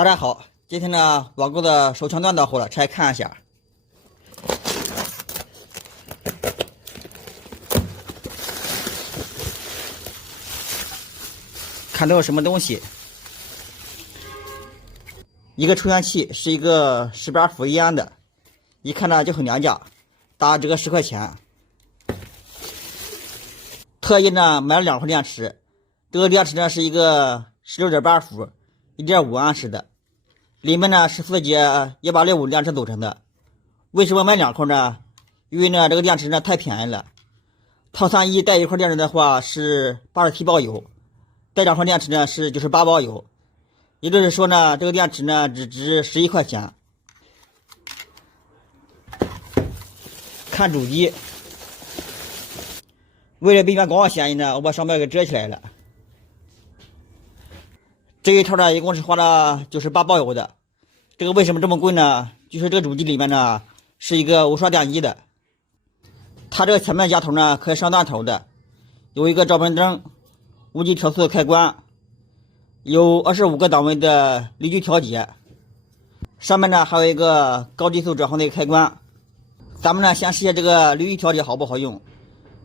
大家好，今天呢，网购的手枪端到货了，拆看一下。看都有什么东西？一个充电器，是一个18伏一安的，一看呢就很廉价，打这个10块钱。特意呢买了2块电池，这个电池呢是一个16.8伏1.5安时的，里面呢是4节1865电池组成的。为什么买2块呢？因为呢这个电池呢太便宜了，套餐一带1块电池的话是87包邮，带2块电池呢是98包邮，也就是说呢这个电池呢只值11块钱。看主机，为了避免光线呢，我把上面给遮起来了。这一套呢一共是花了98包邮的。这个为什么这么贵呢？就是这个主机里面呢是一个无刷电机的，它这个前面夹头呢可以上弹头的，有一个照明灯、无级调速开关，有25个档位的离距调节，上面呢还有一个高低速转换的一个开关。咱们呢先试一下这个离距调节好不好用。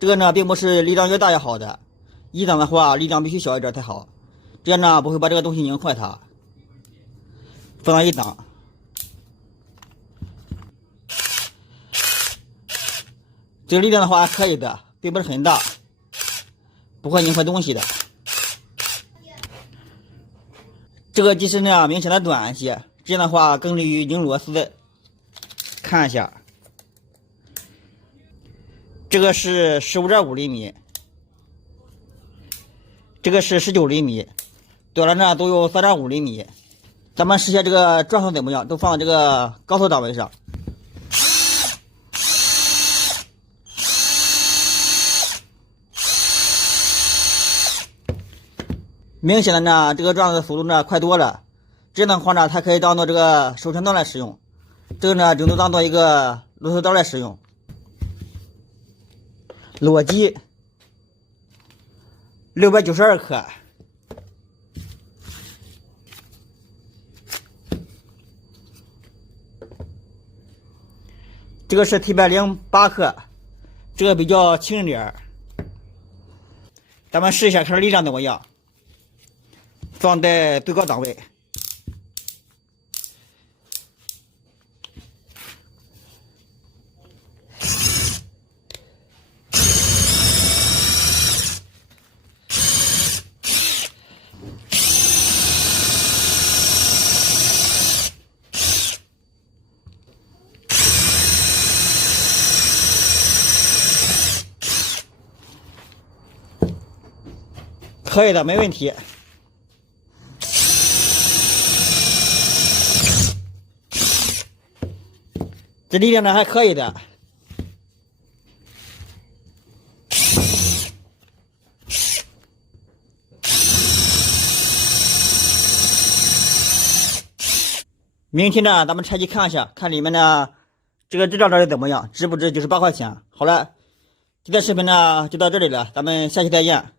这个呢并不是力量越大越好的，一档的话力量必须小一点才好，这样呢不会把这个东西拧坏它。放到一档，这个力量的话还可以的，并不是很大，不会拧坏东西的。这个机身呢明显的短一些，这样的话更利于拧螺丝。看一下，这个是15.5厘米，这个是19厘米，短了呢都有3.5厘米。咱们试一下这个转速怎么样，都放到这个高速档位上。明显的呢，这个转速的速度呢快多了。这样的话呢，它可以当做这个手枪刀来使用，这个呢顶多当做一个螺丝刀来使用。裸机692克，这个是708克，这个比较轻一点。咱们试一下看力量怎么样，放在最高档位。可以的，没问题。这力量呢还可以的。明天呢，咱们拆机看一下，看里面呢这个质量到底怎么样，值不值98块钱。好了，今天视频呢就到这里了，咱们下期再见。